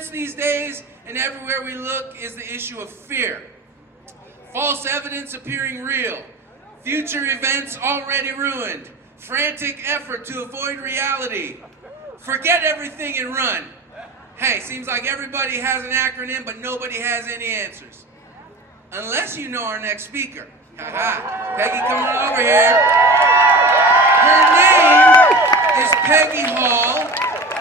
events these days, and everywhere we look, is the issue of fear. False evidence appearing real. Future events already ruined. Frantic effort to avoid reality. Forget everything and run. Hey, seems like everybody has an acronym, but nobody has any answers. Unless you know our next speaker. Haha. Peggy, come on over here. Her name is Peggy Hall.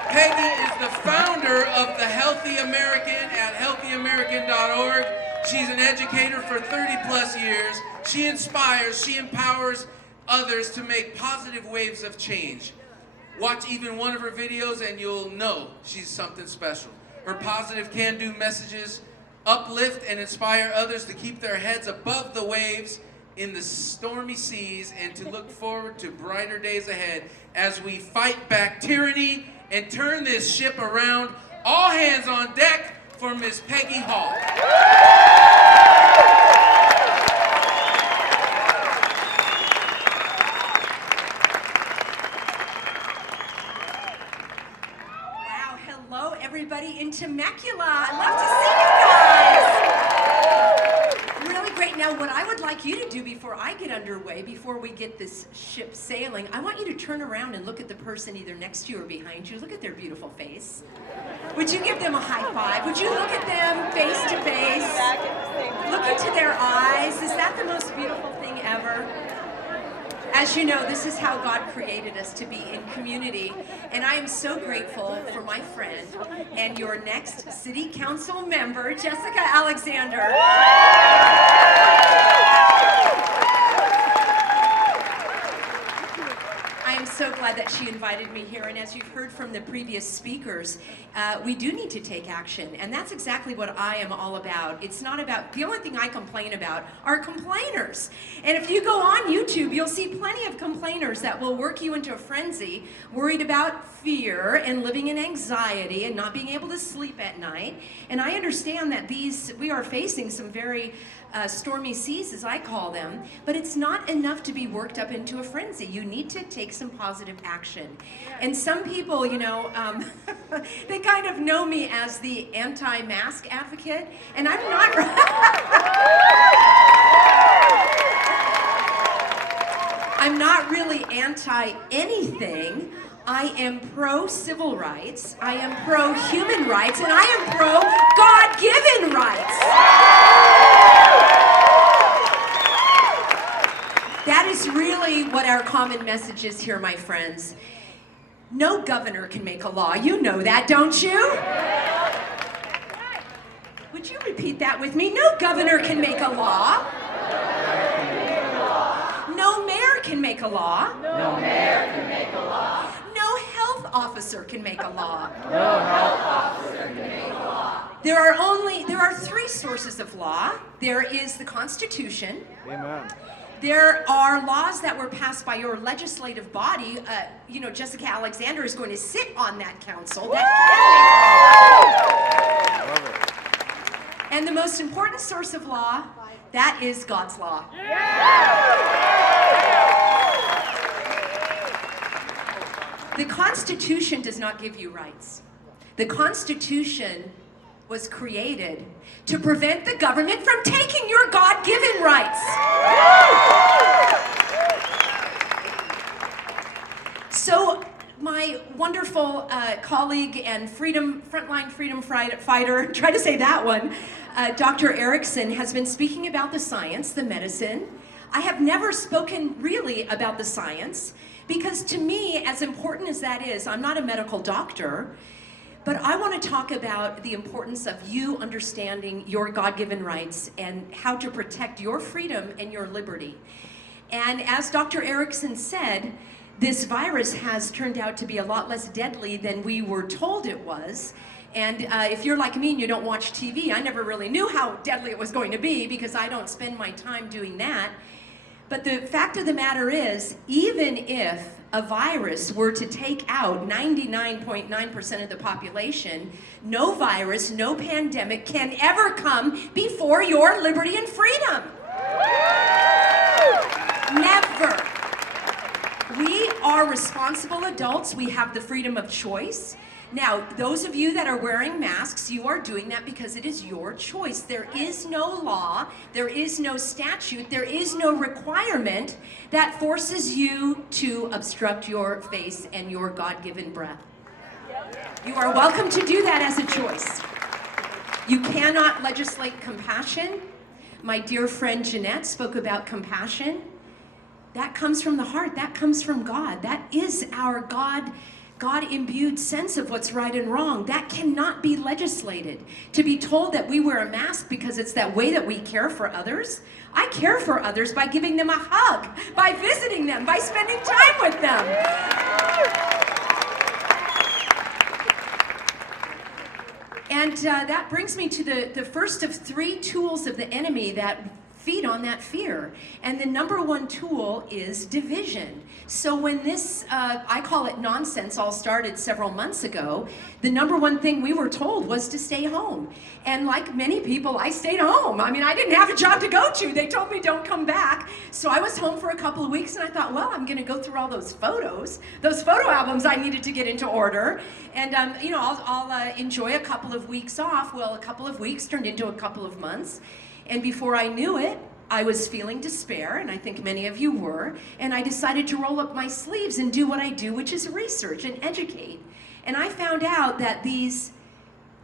Peggy is the founder of the Healthy American at healthyamerican.org. She's an educator for 30 plus years. She inspires, she empowers others to make positive waves of change. Watch even one of her videos and you'll know she's something special. Her positive can-do messages uplift and inspire others to keep their heads above the waves in the stormy seas and to look forward to brighter days ahead as we fight back tyranny and turn this ship around. All hands on deck for Miss Peggy Hall. Wow, hello everybody in Temecula. I love to see you guys. Really great. Now what I would like you to do before I get underway, before we get this ship sailing, I want you to turn around and look at the person either next to you or behind you. Look at their beautiful face. Would you give them a high five? Would you look at them face to face? Look into their eyes. Is that the most beautiful thing ever? As you know, this is how God created us, to be in community. And I am so grateful for my friend and your next city council member, Jessica Alexander. I am so glad that she invited me here, and as you've heard from the previous speakers, we do need to take action, and that's exactly what I am all about. It's not about, the only thing I complain about are complainers. And if you go on YouTube, you'll see plenty of complainers that will work you into a frenzy, worried about fear and living in anxiety and not being able to sleep at night. And I understand that we are facing some very stormy seas, as I call them, but it's not enough to be worked up into a frenzy. You need to take some positive action. And some people, you know, they kind of know me as the anti-mask advocate, and I'm not. I'm not really anti-anything. I am pro-civil rights, I am pro-human rights, and I am pro-God-given rights. That is really what our common message is here, my friends. No governor can make a law. You know that, don't you? Would you repeat that with me? No governor can make a law. No mayor can make a law. No mayor can make a law. No health officer can make a law. No health officer can make a law. There are three sources of law. There is the Constitution. Amen. There are laws that were passed by your legislative body. You know, Jessica Alexander is going to sit on that council. That can make law. And the most important source of law, that is God's law. The Constitution does not give you rights. The Constitution was created to prevent the government from taking your God-given rights. So my wonderful colleague and frontline freedom fighter, try to say that one, Dr. Erickson has been speaking about the science, the medicine. I have never spoken really about the science because to me, as important as that is, I'm not a medical doctor, but I want to talk about the importance of you understanding your God-given rights and how to protect your freedom and your liberty. And as Dr. Erickson said, this virus has turned out to be a lot less deadly than we were told it was. And if you're like me and you don't watch TV, I never really knew how deadly it was going to be because I don't spend my time doing that. But the fact of the matter is, even if a virus were to take out 99.9% of the population, no virus, no pandemic can ever come before your liberty and freedom. Never. We are responsible adults. We have the freedom of choice. Now, those of you that are wearing masks, you are doing that because it is your choice. There is no law, there is no statute, there is no requirement that forces you to obstruct your face and your God-given breath. You are welcome to do that as a choice. You cannot legislate compassion. My dear friend Jeanette spoke about compassion. That comes from the heart, that comes from God. That is our God-imbued sense of what's right and wrong. That cannot be legislated. To be told that we wear a mask because it's that way that we care for others. I care for others by giving them a hug, by visiting them, by spending time with them. And that brings me to the first of 3 tools of the enemy that feed on that fear. And the number 1 tool is division. So when this, I call it nonsense, all started several months ago, the number 1 thing we were told was to stay home. And like many people, I stayed home. I mean, I didn't have a job to go to. They told me don't come back. So I was home for a couple of weeks and I thought, well, I'm gonna go through all those photos, those photo albums I needed to get into order. And you know, I'll enjoy a couple of weeks off. Well, a couple of weeks turned into a couple of months. And before I knew it, I was feeling despair, and I think many of you were, and I decided to roll up my sleeves and do what I do, which is research and educate. And I found out that these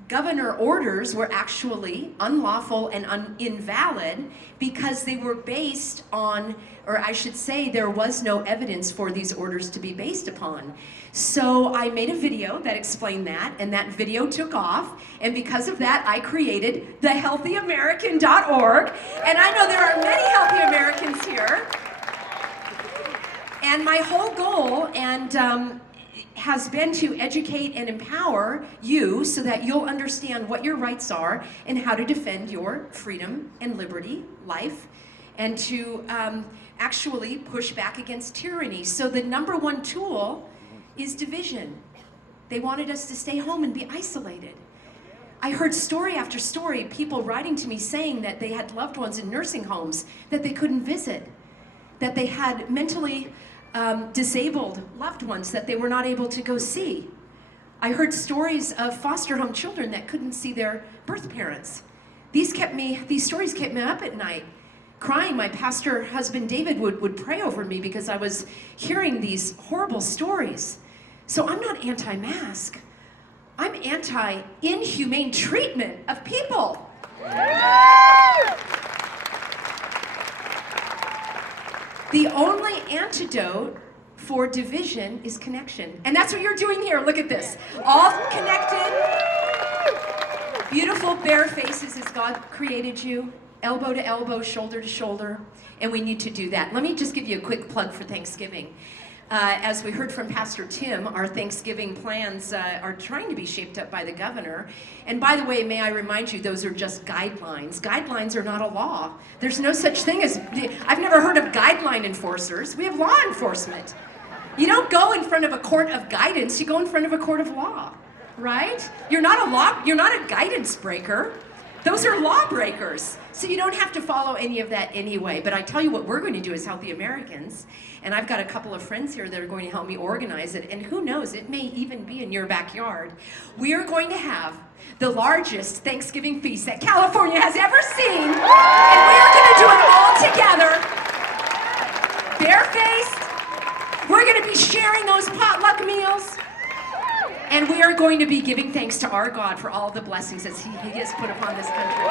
governor orders were actually unlawful and invalid because they were based on, or I should say, there was no evidence for these orders to be based upon. So I made a video that explained that, and that video took off, and because of that, I created thehealthyamerican.org, and I know there are many healthy Americans here. And my whole goal has been to educate and empower you so that you'll understand what your rights are and how to defend your freedom and liberty, life, and to actually push back against tyranny. So the number 1 tool is division. They wanted us to stay home and be isolated. I heard story after story, people writing to me saying that they had loved ones in nursing homes that they couldn't visit, that they had mentally disabled loved ones that they were not able to go see. I heard stories of foster home children that couldn't see their birth parents. These stories kept me up at night, crying. My pastor husband David would pray over me because I was hearing these horrible stories. So I'm not anti-mask. I'm anti-inhumane treatment of people. The only antidote for division is connection. And that's what you're doing here. Look at this. All connected. Beautiful bare faces as God created you. Elbow to elbow, shoulder to shoulder. And we need to do that. Let me just give you a quick plug for Thanksgiving. As we heard from Pastor Tim, our Thanksgiving plans are trying to be shaped up by the governor. And by the way, may I remind you, those are just guidelines. Guidelines are not a law. There's no such thing as, I've never heard of guideline enforcers. We have law enforcement. You don't go in front of a court of guidance, you go in front of a court of law, right? You're not a guidance breaker. Those are lawbreakers. So you don't have to follow any of that anyway. But I tell you what we're going to do as Healthy Americans. And I've got a couple of friends here that are going to help me organize it. And who knows, it may even be in your backyard. We are going to have the largest Thanksgiving feast that California has ever seen. And we are going to do it all together. Barefaced. We're going to be sharing those potluck meals. And we are going to be giving thanks to our God for all the blessings that He has put upon this country.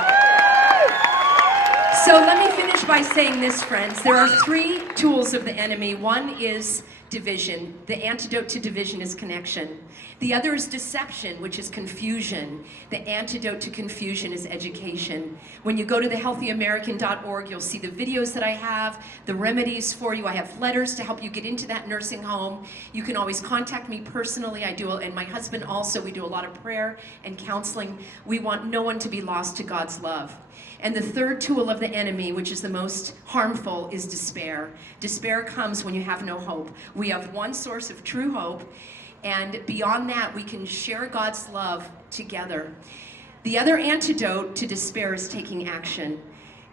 So let me finish by saying this, friends. There are 3 tools of the enemy. One is division. The antidote to division is connection. The other is deception, which is confusion. The antidote to confusion is education. When you go to thehealthyamerican.org, you'll see the videos that I have, the remedies for you. I have letters to help you get into that nursing home. You can always contact me personally. And my husband also. We do a lot of prayer and counseling. We want no one to be lost to God's love. And the third tool of the enemy, which is the most harmful, is despair. Despair comes when you have no hope. We have one source of true hope, and beyond that, we can share God's love together. The other antidote to despair is taking action.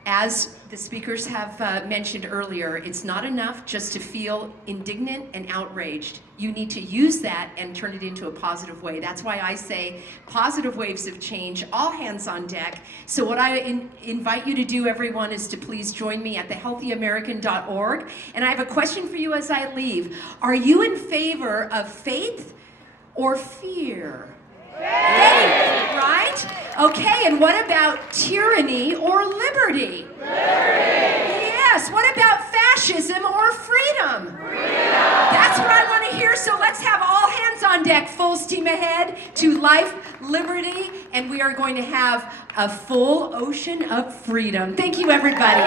As the speakers have mentioned earlier, it's not enough just to feel indignant and outraged. You need to use that and turn it into a positive way. That's why I say positive waves of change, all hands on deck. So what I invite you to do, everyone, is to please join me at thehealthyamerican.org. And I have a question for you as I leave. Are you in favor of faith or fear? Faith, right? Okay, and what about tyranny or liberty? Yes, what about fascism or freedom? That's what I want to hear, so let's have all hands on deck, full steam ahead to life, liberty, and we are going to have a full ocean of freedom. Thank you, everybody.